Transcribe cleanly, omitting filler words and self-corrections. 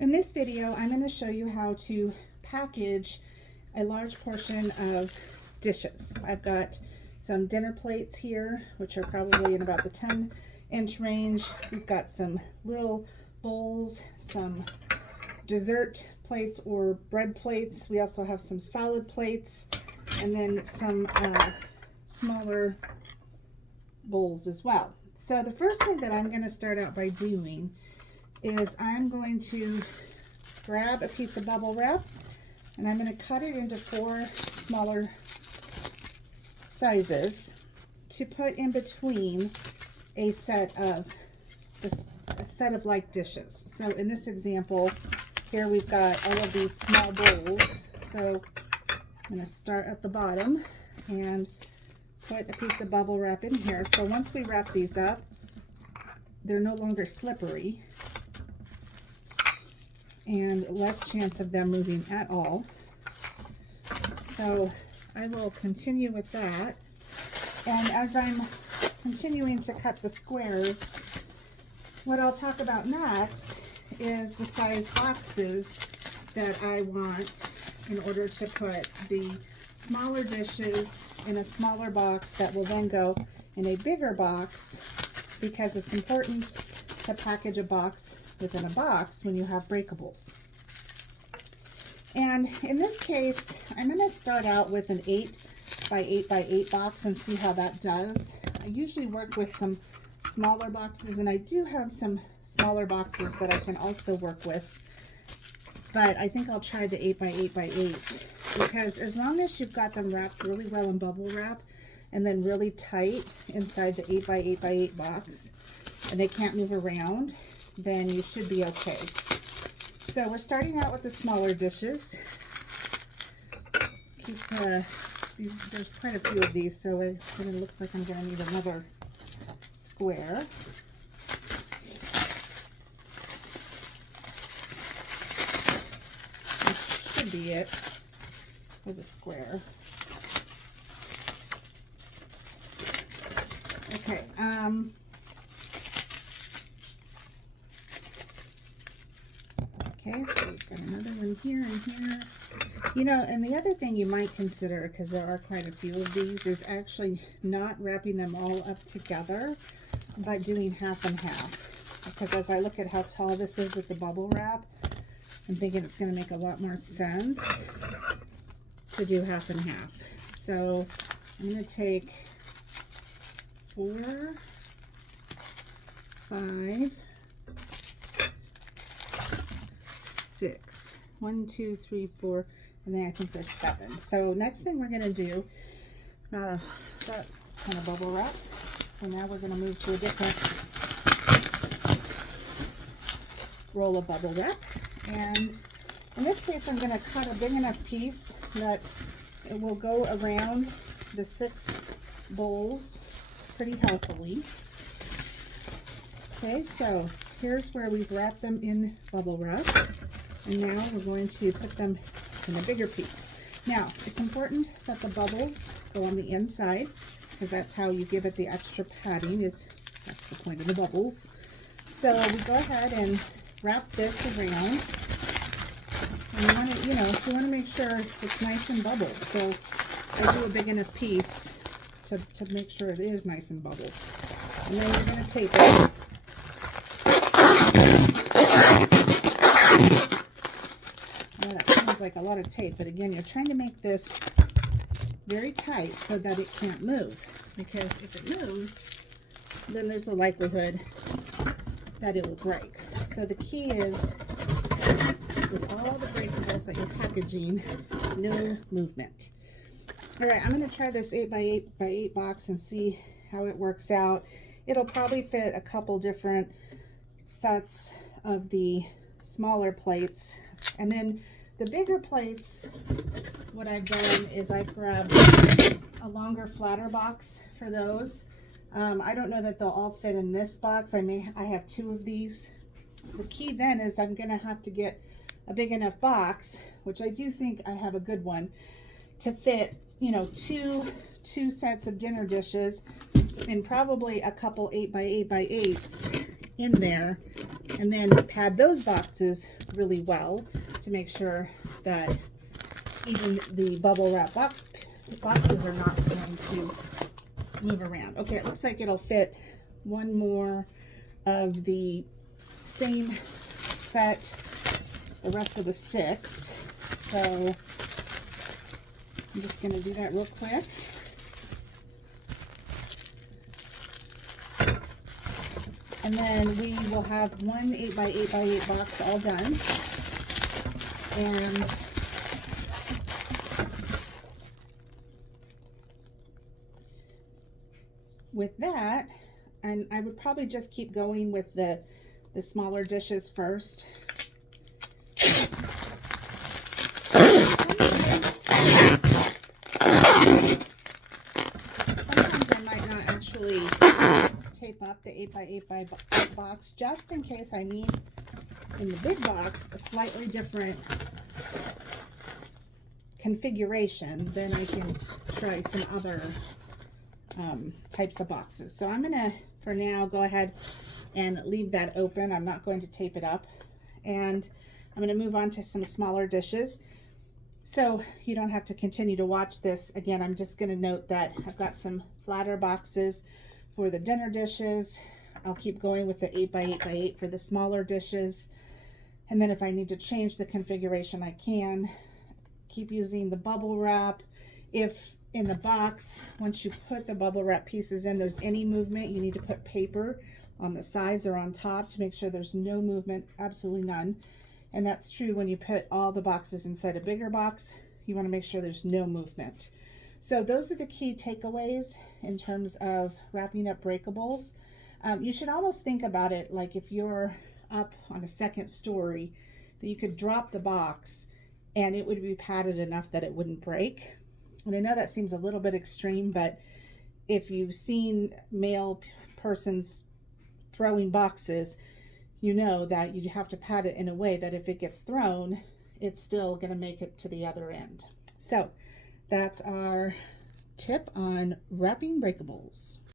In this video, I'm going to show you how to package a large portion of dishes. I've got some dinner plates here, which are probably in about the 10-inch range. We've got some little bowls, some dessert plates or bread plates. We also have some salad plates, and then some smaller bowls as well. So the first thing that I'm going to start out by doing is I'm going to grab a piece of bubble wrap and I'm going to cut it into 4 smaller sizes to put in between a set of like dishes. So in this example here we've got all of these small bowls. So I'm going to start at the bottom and put a piece of bubble wrap in here. So once we wrap these up, they're no longer slippery and less chance of them moving at all. So I will continue with that. And as I'm continuing to cut the squares, what I'll talk about next is the size boxes that I want in order to put the smaller dishes in a smaller box that will then go in a bigger box, because it's important to package a box within a box when you have breakables. And in this case, I'm going to start out with an 8 by 8 by 8 box and see how that does. I usually work with some smaller boxes, and I do have some smaller boxes that I can also work with, but I think I'll try the 8 by 8 by 8, because as long as you've got them wrapped really well in bubble wrap and then really tight inside the 8 by 8 by 8 box and they can't move around, then you should be okay. So we're starting out with the smaller dishes. There's quite a few of these, so it looks like I'm going to need another square. This should be it for the square. Okay. Okay, so we've got another one here and here. You know, and the other thing you might consider, because there are quite a few of these, is actually not wrapping them all up together, but doing half and half. Because as I look at how tall this is with the bubble wrap, I'm thinking it's going to make a lot more sense to do half and half. So I'm going to take 4, 5, 6. 1, 2, 3, 4, and then I think there's 7. So next thing we're going to do, that kind of bubble wrap. So now we're going to move to a different roll of bubble wrap. And in this case, I'm going to cut a big enough piece that it will go around the 6 bowls pretty healthily. Okay, so here's where we've wrapped them in bubble wrap. And now we're going to put them in a bigger piece. Now, it's important that the bubbles go on the inside, because that's how you give it the extra padding, that's the point of the bubbles. So we go ahead and wrap this around. And you want to, you want to make sure it's nice and bubbled. So I do a big enough piece to make sure it is nice and bubbled. And then you're going to tape it. Like a lot of tape, but again, you're trying to make this very tight so that it can't move, because if it moves, then there's a likelihood that it will break. So the key is, with all the breakables that you're packaging, no movement. All right, I'm going to try this 8 by 8 by 8 box and see how it works out. It'll probably fit a couple different sets of the smaller plates, and then the bigger plates, what I've done is I've grabbed a longer, flatter box for those. I don't know that they'll all fit in this box. I have 2 of these. The key then is I'm going to have to get a big enough box, which I do think I have a good one, to fit, two sets of dinner dishes and probably a couple 8 by 8 by 8s in there And then pad those boxes really well to make sure that even the bubble wrap boxes are not going to move around. Okay, it looks like it'll fit one more of the same set, the rest of the 6. So I'm just going to do that real quick. And then we will have one 8x8x8 box all done. And with that, and I would probably just keep going with the smaller dishes first. Sometimes I might not actually tape up the 8x8x8 box, just in case I need, in the big box, a slightly different configuration. Then I can try some other types of boxes. So I'm gonna, for now, go ahead and leave that open. I'm not going to tape it up, and I'm going to move on to some smaller dishes. So you don't have to continue to watch this. Again, I'm just going to note that I've got some flatter boxes for the dinner dishes. I'll keep going with the 8x8x8 for the smaller dishes. And then if I need to change the configuration, I can. Keep using the bubble wrap. If in the box, once you put the bubble wrap pieces in, there's any movement, you need to put paper on the sides or on top to make sure there's no movement, absolutely none. And that's true when you put all the boxes inside a bigger box. You want to make sure there's no movement. So those are the key takeaways in terms of wrapping up breakables. You should almost think about it like if you're up on a second story, that you could drop the box and it would be padded enough that it wouldn't break. And I know that seems a little bit extreme, but if you've seen male persons throwing boxes, you know that you have to pad it in a way that if it gets thrown, it's still going to make it to the other end. So that's our tip on wrapping breakables.